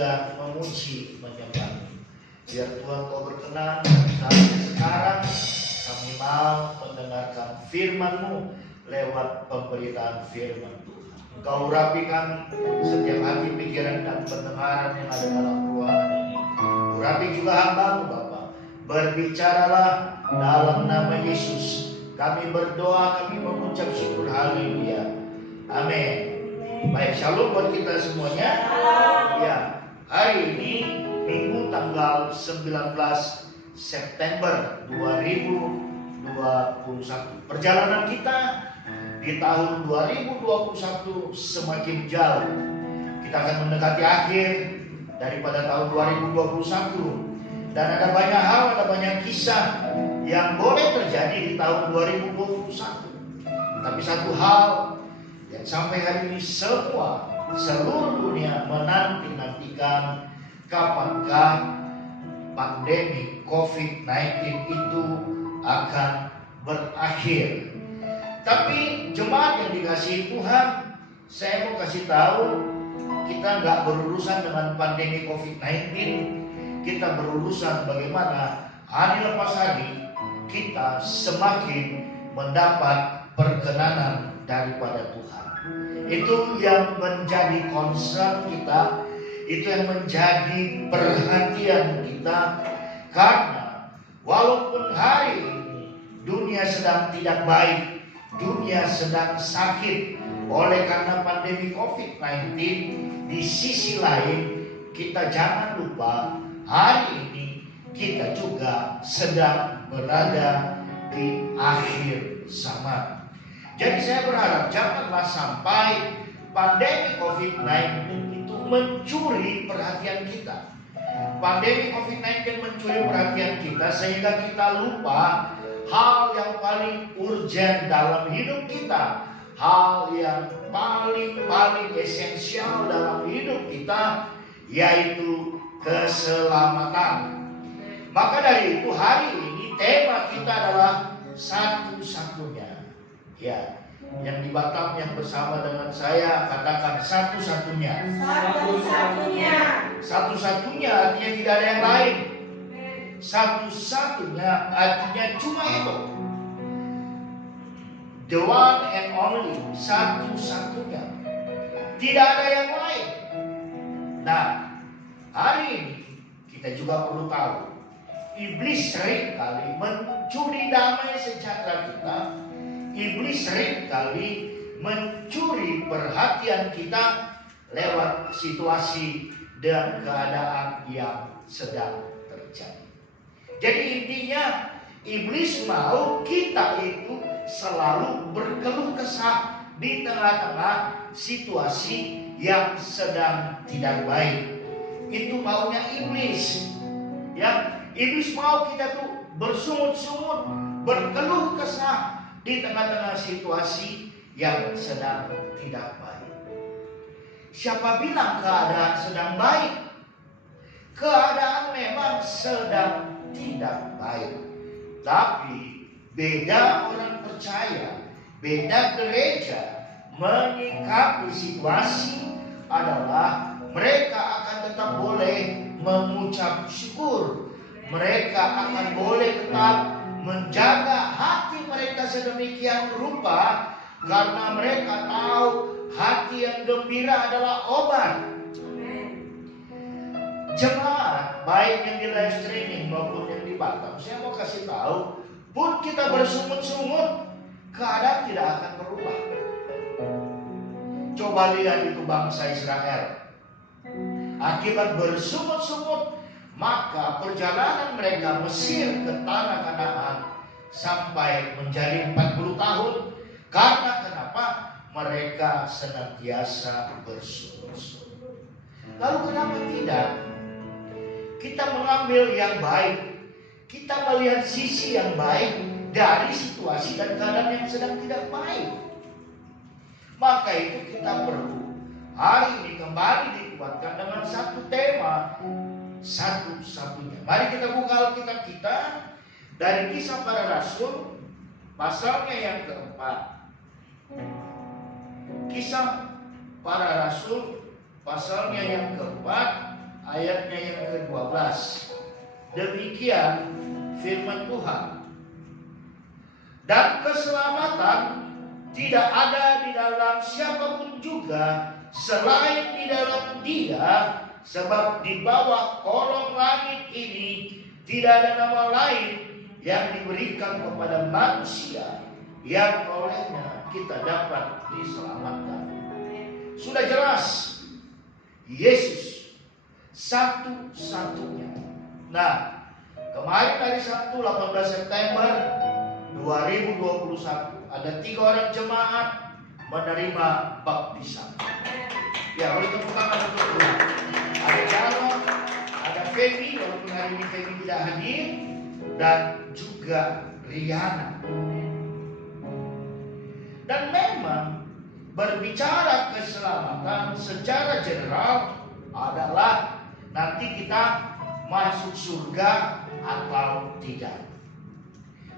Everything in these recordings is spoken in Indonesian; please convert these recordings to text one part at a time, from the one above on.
sudah memuji, menyembah. Biar Tuhan Kau berkenan, sampai sekarang kami mau mendengarkan firman-Mu lewat pemberitaan firman Tuhan. Kau rapikan setiap hati, pikiran, dan pendengaran yang ada dalam ruangan ini. Rapi juga hamba-Mu Bapa. Berbicaralah dalam nama Yesus. Kami berdoa, kami mengucap syukur, haleluya. Amin. Baik, shalom buat kita semuanya. Ya, hari ini Minggu tanggal 19 September 2021. Perjalanan kita di tahun 2021 semakin jauh. Kita akan mendekati akhir daripada tahun 2021. Dan ada banyak hal, ada banyak kisah yang boleh terjadi di tahun 2021. Tapi satu hal yang sampai hari ini seluruh dunia menanti-nantikan, kapankah pandemi COVID-19 itu akan berakhir. Tapi jemaat yang dikasihi Tuhan, saya mau kasih tahu, kita nggak berurusan dengan pandemi COVID-19. Kita berurusan bagaimana hari lepas hari kita semakin mendapat perkenanan daripada Tuhan. Itu yang menjadi concern kita, itu yang menjadi perhatian kita. Karena walaupun hari ini dunia sedang tidak baik, dunia sedang sakit oleh karena pandemi COVID-19, di sisi lain kita jangan lupa hari ini kita juga sedang berada di akhir zaman. Jadi saya berharap janganlah sampai pandemi COVID-19 itu mencuri perhatian kita. Pandemi COVID-19 mencuri perhatian kita sehingga kita lupa hal yang paling urgent dalam hidup kita. Hal yang paling esensial dalam hidup kita, yaitu keselamatan. Maka dari itu hari ini tema kita adalah satu-satunya. Ya, yang di Batam yang bersama dengan saya katakan satu-satunya. Satu-satunya. Satu-satunya artinya tidak ada yang lain. Satu-satunya artinya cuma itu. The one and only, satu-satunya. Tidak ada yang lain. Nah, hari ini kita juga perlu tahu, iblis seringkali mencuri damai sejahtera kita. Iblis seringkali mencuri perhatian kita lewat situasi dan keadaan yang sedang terjadi. Jadi intinya iblis mau kita itu selalu berkeluh kesah di tengah-tengah situasi yang sedang tidak baik. Itu maunya iblis. Ya, iblis mau kita tuh bersungut-sungut, berkeluh kesah di tengah-tengah situasi yang sedang tidak baik. Siapa bilang keadaan sedang baik? Keadaan memang sedang tidak baik. Tapi beda orang percaya, beda gereja menyikapi situasi adalah mereka akan tetap boleh mengucap syukur. Mereka akan boleh tetap menjaga hati mereka sedemikian rupa karena mereka tahu hati yang gembira adalah obat. Jemaat baik yang di live streaming maupun yang di Batam, saya mau kasih tahu, pun kita bersungut-sungut, keadaan tidak akan berubah. Coba lihat itu bangsa Israel. Akibat bersungut-sungut, maka perjalanan mereka Mesir ke tanah Kanaan sampai menjadi 40 tahun. Karena kenapa? Mereka senantiasa bersungut-sungut. Lalu kenapa tidak? Kita mengambil yang baik. Kita melihat sisi yang baik dari situasi dan keadaan yang sedang tidak baik. Maka itu kita perlu hari ini kembali dikuatkan dengan satu tema, satu-satunya. Mari kita buka Alkitab kita dari Kisah Para Rasul pasalnya yang keempat. Kisah Para Rasul pasalnya yang keempat ayatnya yang ke-12. Demikian firman Tuhan. Dan keselamatan tidak ada di dalam siapapun juga selain di dalam Dia, sebab di bawah kolong langit ini tidak ada nama lain yang diberikan kepada manusia yang olehnya kita dapat diselamatkan. Sudah jelas, Yesus satu-satunya. Nah, kemarin hari Sabtu 18 September 2021 ada 3 orang jemaat menerima baptisan. Ya, boleh tepuk tangan untuk Tuhan. Ada Jarod, ada Feby, walaupun hari ini Feby tidak hadir, dan juga Riana. Dan memang berbicara keselamatan secara general adalah nanti kita masuk surga atau tidak.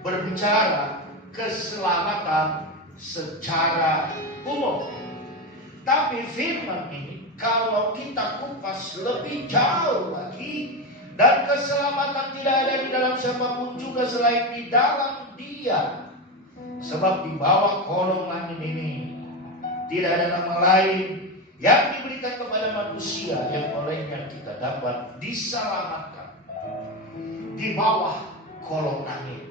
Berbicara keselamatan secara umum. Tapi firman ini kalau kita kupas lebih jauh lagi, dan keselamatan tidak ada di dalam siapapun juga selain di dalam Dia. Sebab di bawah kolong langit ini tidak ada nama lain yang diberikan kepada manusia yang olehnya kita dapat diselamatkan. Di bawah kolong langit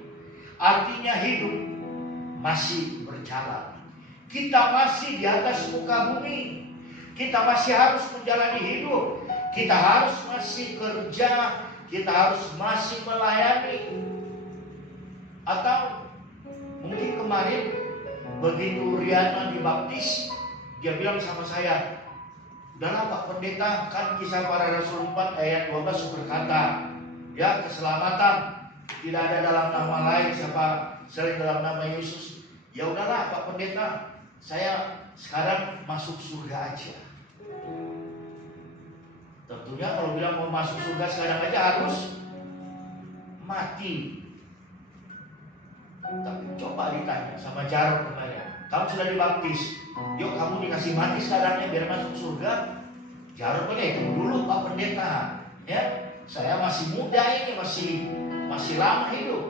artinya hidup masih berjalan. Kita masih di atas muka bumi. Kita masih harus menjalani hidup. Kita harus masih kerja. Kita harus masih melayani. Atau mungkin kemarin begitu Riana dibaptis, dia bilang sama saya, "Udahlah Pak Pendeta, kan Kisah Para Rasul 4 ayat 12 berkata, ya keselamatan tidak ada dalam nama lain siapa selain dalam nama Yesus." Ya udahlah Pak Pendeta, saya sekarang masuk surga aja. Tentunya kalau bilang mau masuk surga sekarang aja harus mati. Tapi coba ditanya sama Jarod kemarin, kamu sudah dibaptis, yuk kamu dikasih mati sekarang ya biar masuk surga. Jarod bilang, tunggu dulu Pak Pendeta, ya saya masih muda ini, masih lama hidup.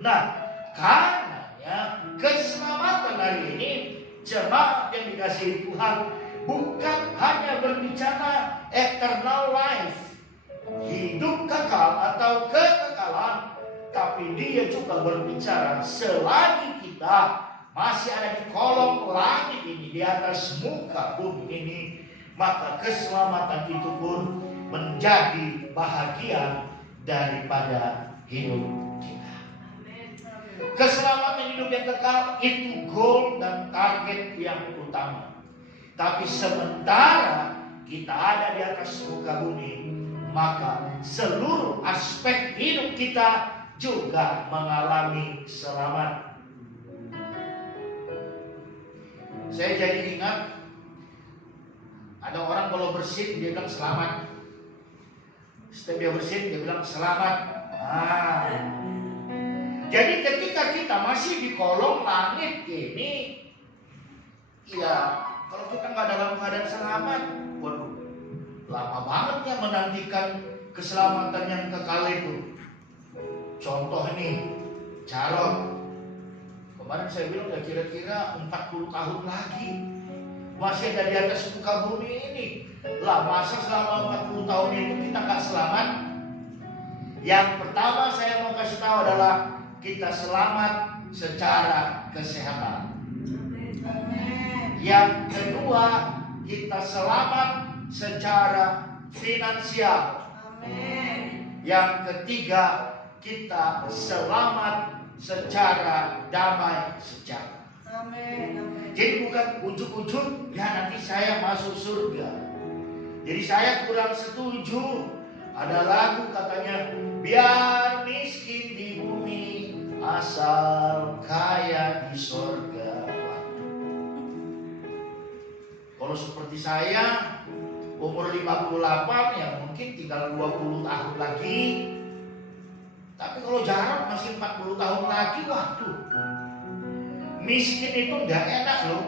Nah, karenanya keselamatan hari ini jemaat yang dikasihi Tuhan bukan hanya berbicara eternal life, hidup kekal atau kekekalan, tapi dia juga berbicara selagi kita masih ada di kolong langit ini, di atas muka bumi ini, maka keselamatan itu pun menjadi bahagian daripada hidup kita. Keselamatan hidup yang kekal itu goal dan target yang utama. Tapi sementara kita ada di atas muka bumi, maka seluruh aspek hidup kita juga mengalami selamat. Saya jadi ingat ada orang kalau bersin dia bilang selamat. Setiap dia bersin dia bilang selamat. Jadi ketika kita masih di kolong langit ini, ya kalau kita nggak dalam keadaan selamat, waduh, lama banget ya menantikan keselamatan yang kekal itu. Contoh nih, Jarod. Kemarin saya bilang ya kira-kira 40 tahun lagi masih ada di atas muka bumi ini. Lah masa selama 40 tahun itu kita nggak selamat? Yang pertama saya mau kasih tahu adalah kita selamat secara kesehatan. Yang kedua, kita selamat secara finansial. Yang ketiga, kita selamat secara damai sejahtera. Jadi bukan ujuk-ujuk ya nanti saya masuk surga. Jadi saya kurang setuju. Ada lagu katanya, biar miskin di bumi asal kaya di surga. Kalau seperti saya umur 58 ya mungkin tinggal 20 tahun lagi. Tapi kalau Jarod masih 40 tahun lagi, waduh, miskin itu udah enak loh.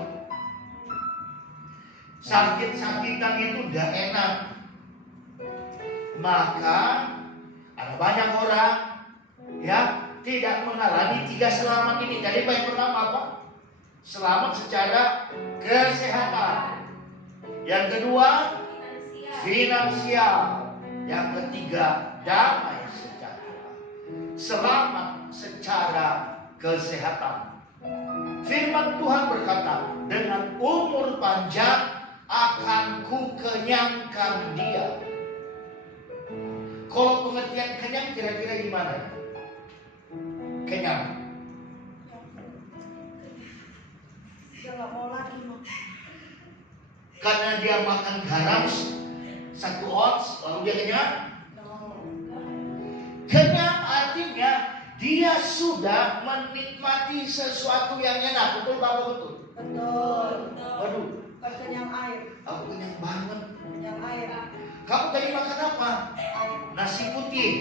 Sakit-sakitan itu udah enak. Maka ada banyak orang yang tidak mengalami 3 selamat ini. Jadi yang pertama apa? Selamat secara kesehatan. Yang kedua, finansial. Yang ketiga, damai sejahtera. Selamat secara kesehatan. Firman Tuhan berkata, dengan umur panjang akan kukenyangkan dia. Kalau pengertian kenyang kira-kira gimana? Kenyang. Dia nggak mau lagi. Karena dia makan garam 1 ons, lalu dia kenyang. Kenyang artinya dia sudah menikmati sesuatu yang enak. Betul Bapak? Betul? Betul. Waduh, Kenyang air. aku kenyang banget. Kenyang air. Kamu tadi makan apa? Nasi putih.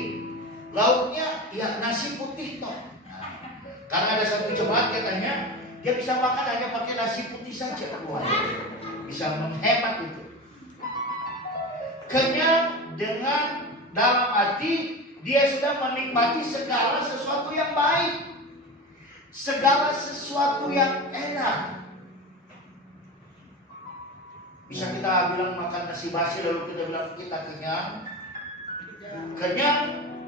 Lauknya ya nasi putih toh. Karena ada satu jemaat katanya dia bisa makan hanya pakai nasi putih saja. Wah, bisa menghemat itu. Kenyang dengan dalam arti dia sudah menikmati segala sesuatu yang baik, segala sesuatu yang enak. Bisa kita bilang makan nasi basi lalu kita bilang kita kenyang. Kenyang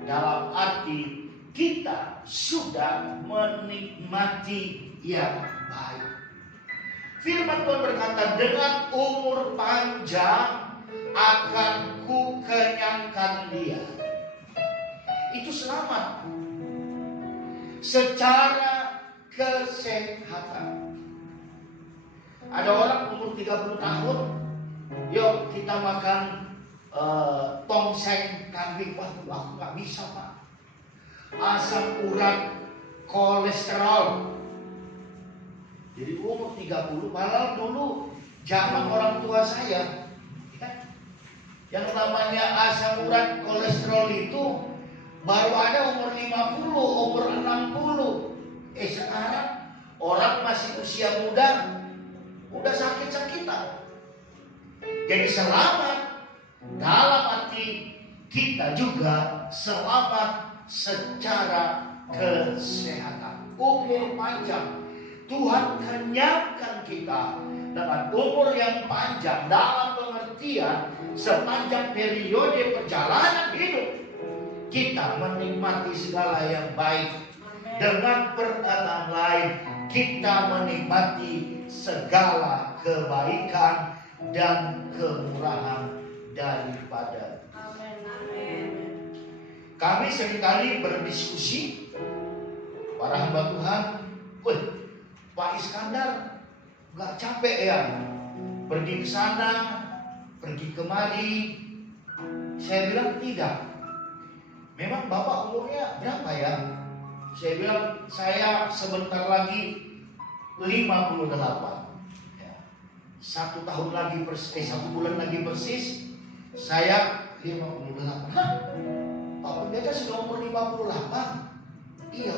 dalam arti kita sudah menikmati yang baik. Firman Tuhan berkata, dengan umur panjang akan kukenyangkan dia. Itu selamat secara kesehatan. Ada orang umur 30 tahun, yuk kita makan tongseng kambing. Waduh, aku gak bisa Pak. Asam urat, kolesterol. Jadi umur 30, padahal dulu zaman orang tua saya, ya, yang namanya asam urat, kolesterol itu baru ada umur 50, umur 60. Sekarang orang masih usia muda udah sakit-sakitan. Jadi selamat dalam arti kita juga selamat secara kesehatan. Umur panjang, Tuhan kenyangkan kita dengan umur yang panjang dalam pengertian sepanjang periode perjalanan hidup kita menikmati segala yang baik. Dengan perkataan lain, kita menikmati segala kebaikan dan kemurahan daripada Amin. Kami seringkali berdiskusi, para hamba Tuhan, Pak Iskandar gak capek ya pergi ke sana, pergi kemari? Saya bilang tidak. Memang Bapak umurnya berapa ya? Saya bilang saya sebentar lagi 58. Ya. 1 tahun lagi persis, 1 bulan lagi persis saya 58. Hah? Pak Pendeta sudah umur 58. Iya,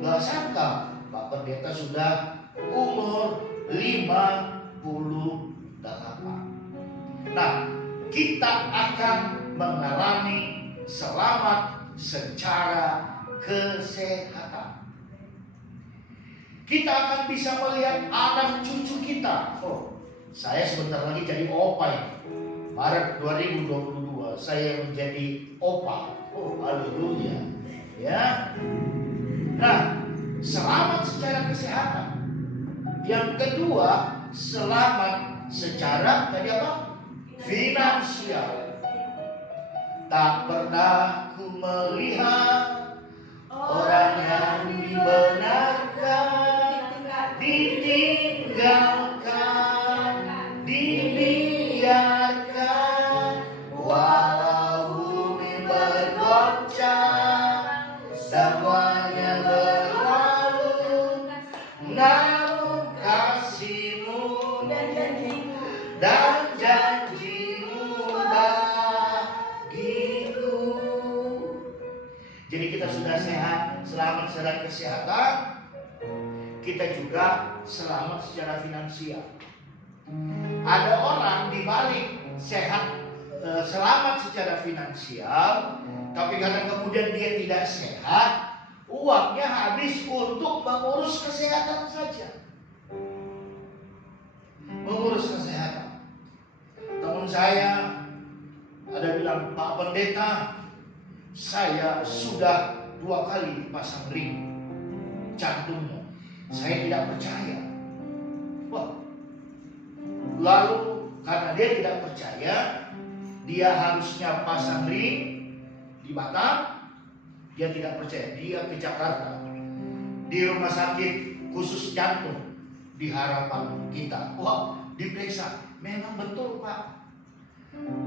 nggak sangka Pak Pendeta sudah umur 58. Nah, kita akan mengalami selamat secara kesehatan. Kita akan bisa melihat anak cucu kita. Saya sebentar lagi jadi opa ya. Maret 2022 saya menjadi opa. Haleluya. Ya. Nah, selamat secara kesehatan. Yang kedua, selamat secara tadi apa? Finansial. Tak pernah ku melihat orang yang dibenarkan, ditinggalkan, dibiarkan, walau bumi bergoncang, semuanya berlalu, namun kasih-Mu dan janji-Mu bagiku. Jadi kita sudah sehat, selamat secara kesehatan, kita juga selamat secara finansial. Ada orang dibalik sehat selamat secara finansial, tapi karena kemudian dia tidak sehat, uangnya habis untuk mengurus kesehatan saja. Mengurus kesehatan. Teman saya ada bilang, Pak Pendeta, saya sudah 2 kali dipasang ring jantungnya. Saya tidak percaya. Wah. Lalu karena dia tidak percaya, dia harusnya pasang ring di Batam. Dia tidak percaya, dia ke Jakarta di rumah sakit khusus jantung di Harapan Kita. Wah, diperiksa, memang betul Pak,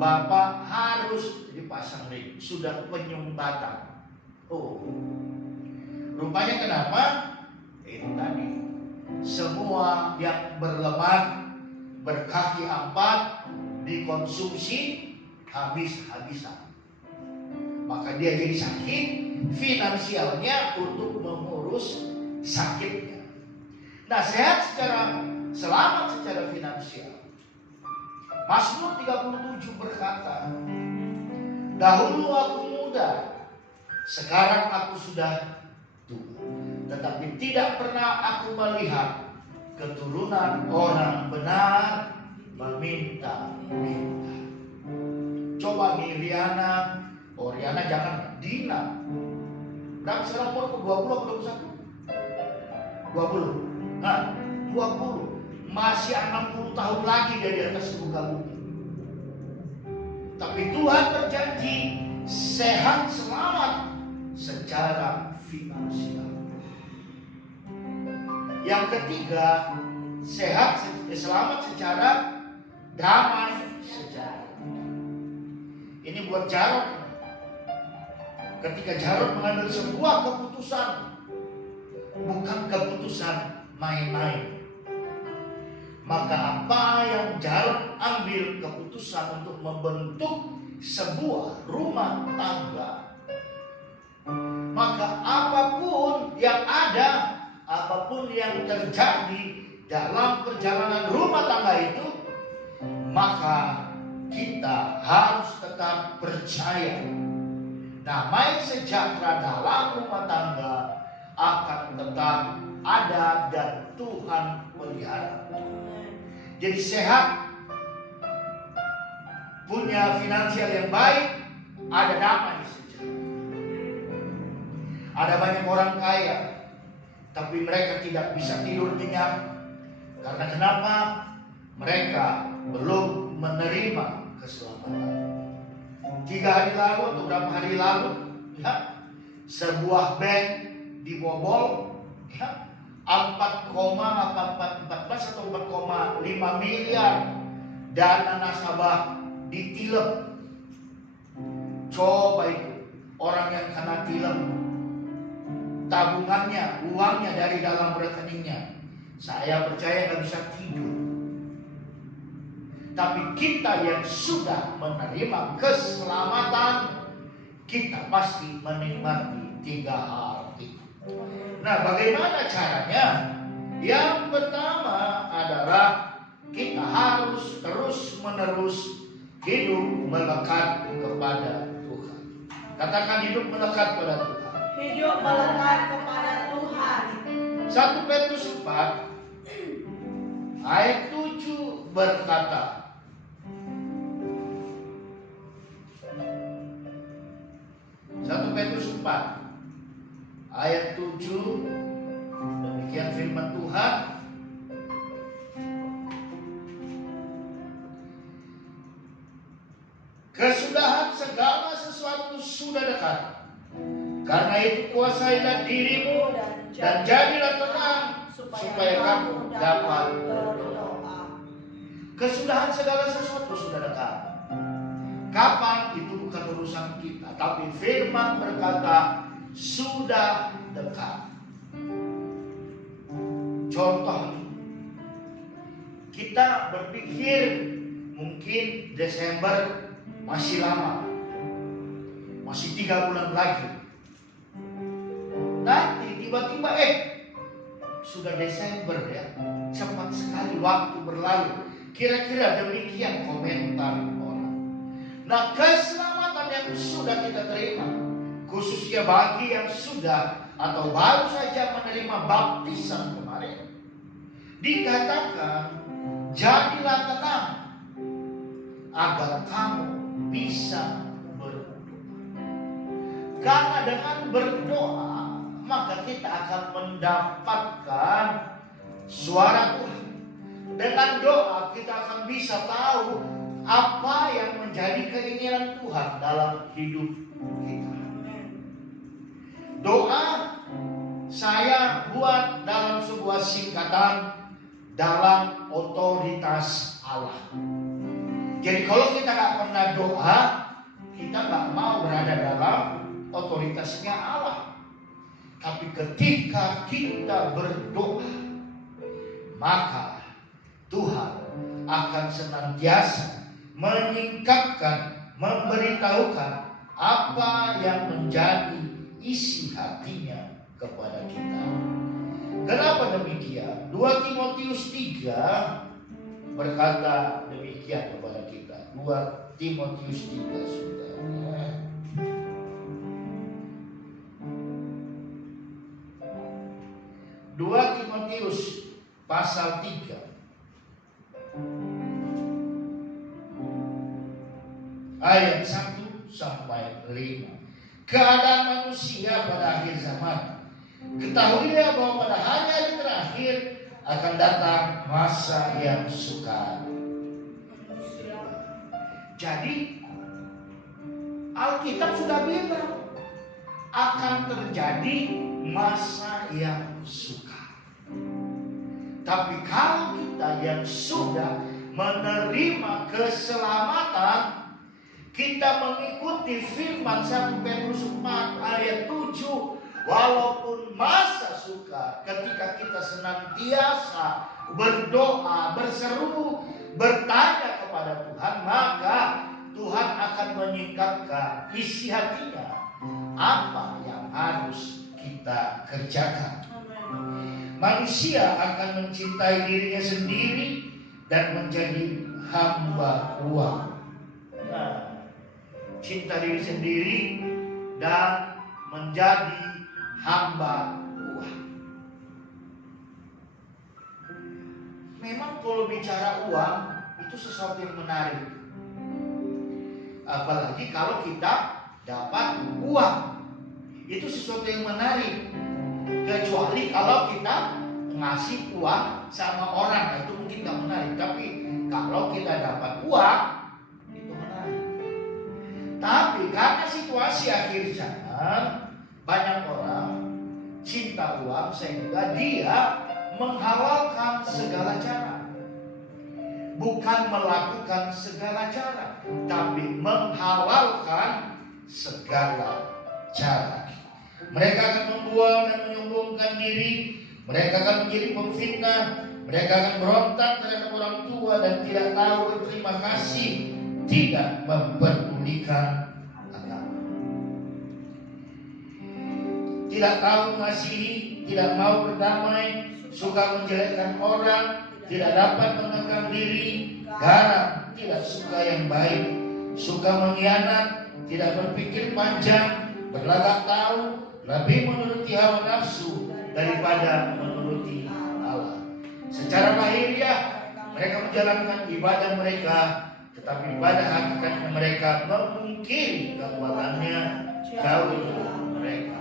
Bapak harus dipasang ring, sudah penyumbatan. Oh, rupanya kenapa? Itu tadi, semua yang berlemak, berkaki 4 dikonsumsi habis-habisan. Maka dia jadi sakit, finansialnya untuk mengurus sakitnya. Nah, selamat secara finansial. Mazmur 37 berkata, dahulu aku muda, sekarang aku sudah tua, tetapi tidak pernah aku melihat keturunan orang benar meminta-minta. Coba nih Riana, jangan Dina. Berapa sekarang umur 20 atau 21? 20. Nah, 20. Masih 60 tahun lagi dia di atas muka bumi. Tapi Tuhan berjanji sehat selamat secara finansial. Yang ketiga, selamat secara damai sejahtera. Ini buat Jarod. Ketika Jarod mengambil sebuah keputusan, bukan keputusan main-main. Maka apa yang Jarod ambil keputusan untuk membentuk sebuah rumah tangga, maka apapun yang ada, apapun yang terjadi dalam perjalanan rumah tangga itu, maka kita harus tetap percaya damai sejahtera dalam rumah tangga akan tetap ada dan Tuhan pelihara. Jadi sehat, punya finansial yang baik, ada damai sejahtera. Ada banyak orang kaya, tapi mereka tidak bisa tidur nyenyak. Karena kenapa? Mereka belum menerima keselamatan. 3 hari lalu atau berapa hari lalu, ya, sebuah bank dibobol, ya, 4,14 atau 4,5 miliar dana nasabah ditilep. Coba itu, orang yang kena tilep, tabungannya, uangnya dari dalam rekeningnya, saya percaya nggak bisa tidur. Tapi kita yang sudah menerima keselamatan, kita pasti menikmati 3 hal itu. Nah, bagaimana caranya? Yang pertama adalah kita harus terus-menerus hidup melekat kepada Tuhan. Katakan hidup melekat kepada Tuhan. Hidup melekat kepada Tuhan. 1 Petrus 4 ayat 7 berkata, Petrus 4 ayat 7, demikian firman Tuhan. Kesudahan segala sesuatu sudah dekat. Karena itu kuasailah dirimu dan jadilah tenang supaya kamu dapat berdoa. Kesudahan segala sesuatu sudah dekat. Kapan itu bukan urusan kita, tapi firman berkata sudah dekat. Contoh, kita berpikir mungkin Desember masih lama, masih 3 bulan lagi. Nanti tiba-tiba sudah Desember ya, cepat sekali waktu berlalu. Kira-kira demikian komentar orang. Nah, keselamatan yang sudah kita terima, khususnya bagi yang sudah atau baru saja menerima baptisan kemarin, dikatakan, jadilah tenang agar kamu bisa berdoa. Karena dengan berdoa, maka kita akan mendapatkan suara Tuhan. Dengan doa kita akan bisa tahu apa yang menjadi keinginan Tuhan dalam hidup kita. Doa saya buat dalam sebuah singkatan dalam otoritas Allah. Jadi kalau kita nggak pernah doa, kita nggak mau berada dalam otoritasnya Allah. Tapi ketika kita berdoa, maka Tuhan akan senantiasa menyingkapkan, memberitahukan apa yang menjadi isi hatinya kepada kita. Kenapa demikian? 2 Timotius 3 berkata demikian kepada kita. 2 Timotius 3 saudara. 2 Timotius pasal 3 ayat 1 sampai 5. Keadaan manusia pada akhir zaman. Ketahuilah bahwa pada hari terakhir akan datang masa yang sukar. Jadi Alkitab sudah bilang akan terjadi masa yang sukar. Tapi kalau kita yang sudah menerima keselamatan, kita mengikuti firman 1 Petrus 4 ayat 7, walaupun masa sukar, ketika kita senantiasa berdoa, berseru, bertanya kepada Tuhan, maka Tuhan akan menyingkapkan isi hatinya apa yang harus kita kerjakan. Manusia akan mencintai dirinya sendiri dan menjadi hamba uang. Nah, cinta diri sendiri dan menjadi hamba uang. Memang kalau bicara uang itu sesuatu yang menarik. Apalagi kalau kita dapat uang, itu sesuatu yang menarik. Kecuali kalau kita ngasih uang sama orang, itu mungkin gak menarik. Tapi kalau kita dapat uang, itu menarik. Tapi karena situasi akhir zaman, banyak orang cinta uang sehingga dia menghalalkan segala cara. Bukan melakukan segala cara, tapi menghalalkan segala cara. Mereka akan membual dan menyombongkan diri. Mereka akan menjadi pemfitnah. Mereka akan berontak terhadap orang tua dan tidak tahu berterima kasih, tidak memperdulikan agama, tidak tahu mengasihi, tidak mau berdamai, suka menjelekkan orang, tidak dapat menekan diri, garang, tidak suka yang baik, suka mengkhianat, tidak berpikir panjang, berlagak tahu, lebih menuruti hawa nafsu daripada menuruti Allah. Secara lahiriah mereka menjalankan ibadah mereka, tetapi pada hakikatnya mereka memungkiri kekuatannya jauh mereka.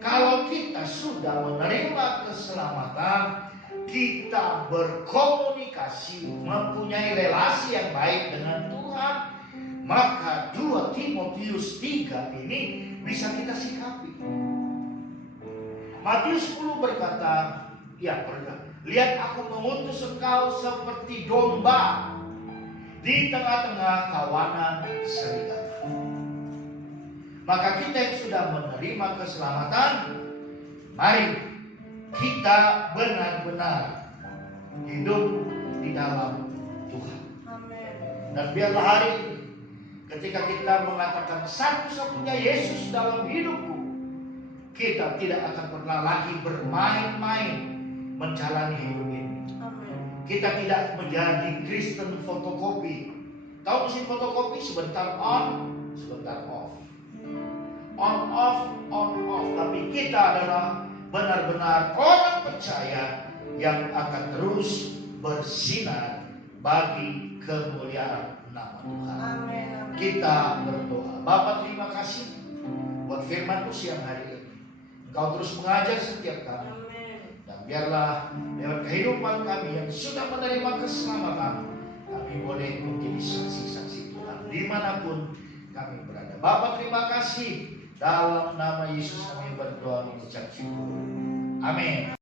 Kalau kita sudah menerima keselamatan, kita berkomunikasi, mempunyai relasi yang baik dengan Tuhan, maka 2 Timotius 3 ini bisa kita sikapi. Matius 10 berkata, ya lihat aku mengutus engkau seperti domba di tengah-tengah kawanan serigala. Maka kita yang sudah menerima keselamatan, mari kita benar-benar hidup di dalam Tuhan. Dan biarlah hari ini, ketika kita mengatakan satu-satunya Yesus dalam hidupku, kita tidak akan pernah lagi bermain-main menjalani hidup ini. Kita tidak menjadi Kristen fotokopi, Tahu mesin fotokopi sebentar on, sebentar off. On off, on off. Tapi kita adalah benar-benar orang percaya yang akan terus bersinar bagi kemuliaan nama Tuhan. Amin. Kita berdoa. Bapa, terima kasih buat firman-Mu siang hari ini. Engkau terus mengajar setiap kami. Amin. Dan biarlah lewat kehidupan kami yang sudah menerima keselamatan, kami boleh menjadi saksi-saksi Tuhan dimanapun kami berada. Bapa, terima kasih. Dalam nama Yesus kami berdoa mengucap syukur. Amin.